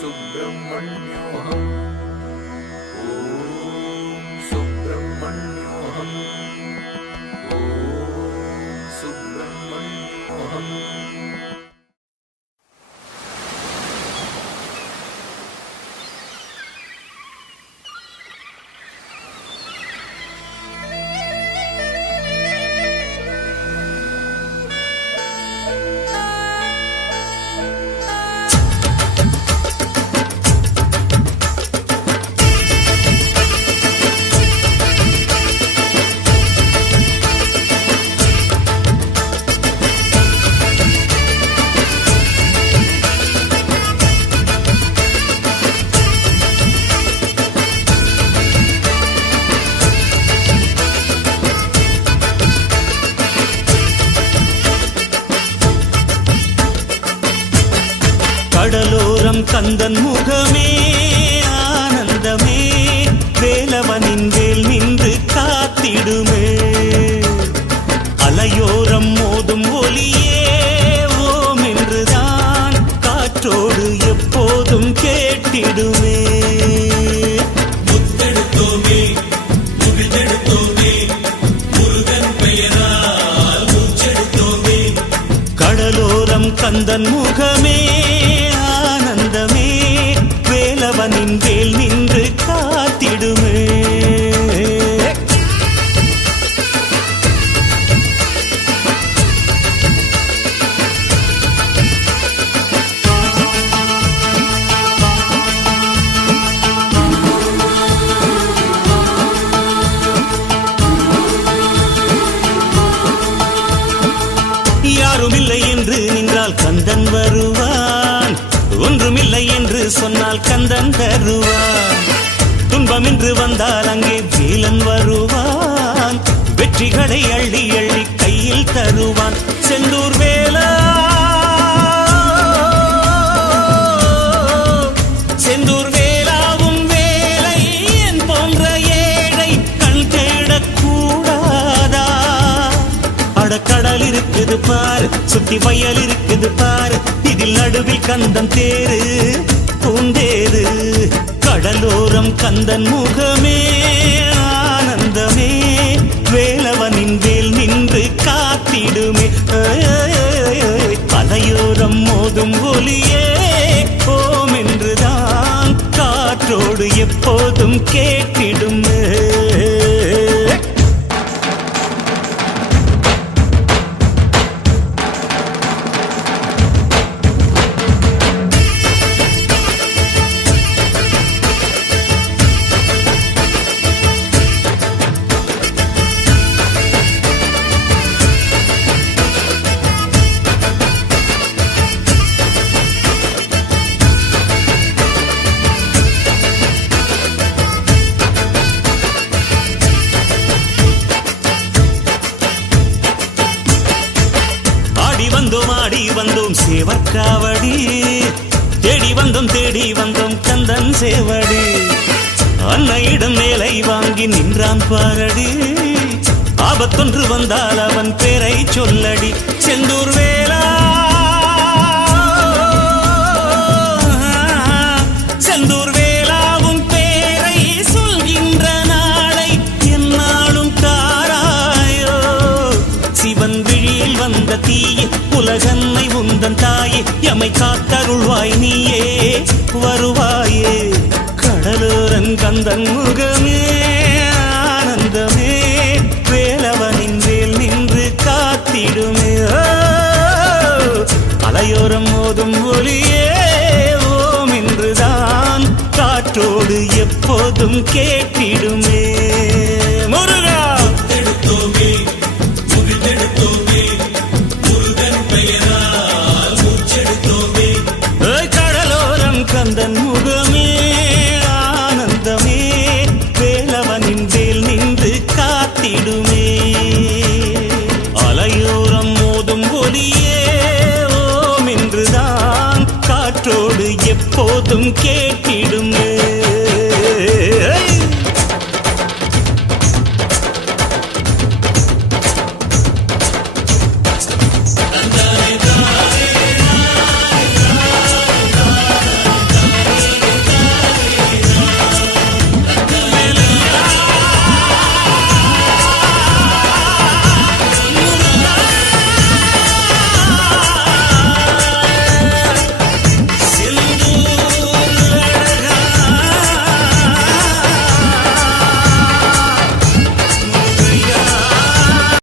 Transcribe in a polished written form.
सुब्रह्मण्योऽहम् ॐ सुब्रह्मण्योऽहम् ॐ सुब्रह्मण्योऽहम् கடலோரம் கந்தன் முகமே ஆனந்தமே வேலவனின் வேல் நின்று காத்திடுமே அலையோரம் மோதும் ஒலியே ஓம் என்றுதான் காற்றோடு எப்போதும் கேட்டிடுமே முத்தெடுத்தோமே முகிழ்ந்தெடுத்தோமே முருகன் பெயரால் மூச்செடுத்தோமே கடலோரம் கந்தன் முகமே வேலவனின் வேல் நின்று காத்திடுமே யாருமில்லை என்று நின்றால் கந்தன் வருவான் ஒன்றுமில்லை என்று சொன்னால் கந்தன் தருவான் துன்பம் என்று வந்தால் அங்கே வேலன் வருவான் வெற்றிகளை அள்ளி அள்ளி கையில் தருவான் செந்தூர் வேலா செந்தூர் வேலாவும் வேலை என் போன்ற ஏழை கண் தேடக்கூடாதா அடக்கடல் இருக்குது பாரு சுத்தி வயல் இருக்குது பாரு இதில் நடுவில் கந்தன் தேரு பூந்தேரு கடலோரம் கந்தன் முகமே ஆனந்தமே வேலவனின் வேல் நின்று காத்திடுமே அலையோரம் மோதும் ஒலியே ஓம் என்றுதான் காற்றோடு எப்போதும் கேட்டிடுமே ஆடி வந்தோம் சேவற்காவடி தேடி வந்தோம் கந்தன் சேவடி அன்னையிடம் மேலை வாங்கி நின்றான் பாரடி ஆபத்தொன்று வந்தால் அவன் பேரை சொல்லடி செந்தூர் வேலா செந்தூர் வேலாவும் பேரை சொல்கின்ற நாளை என்னாலும் தாராயோ சிவன் விழியில் வந்த தீயே உலகன்னை உந்தன் தாயே எமை காத்தருள்வாய் நீயே வருவாயே கடலோரன் கந்தன் முகமே ஆனந்தமே வேலவனின் வேல் நின்று காத்திடுமே அலையோரம் மோதும் ஒலியே ஓம் என்றுதான் காற்றோடு எப்போதும் கேட்டிடுமே முருகா எடுத்தோமே முகிழ்ந்தெடுத்தோமே முருகன் பெயரால் மூச்செடுத்தோமே கடலோரம் கந்தன் முகமே ஆனந்தமே வேலவனின் வேல் நின்று காத்திடுமே அலையோரம் மோதும் ஒலியே ஓம் என்றுதான் காற்றோடு எப்போதும் கேட்டிடும்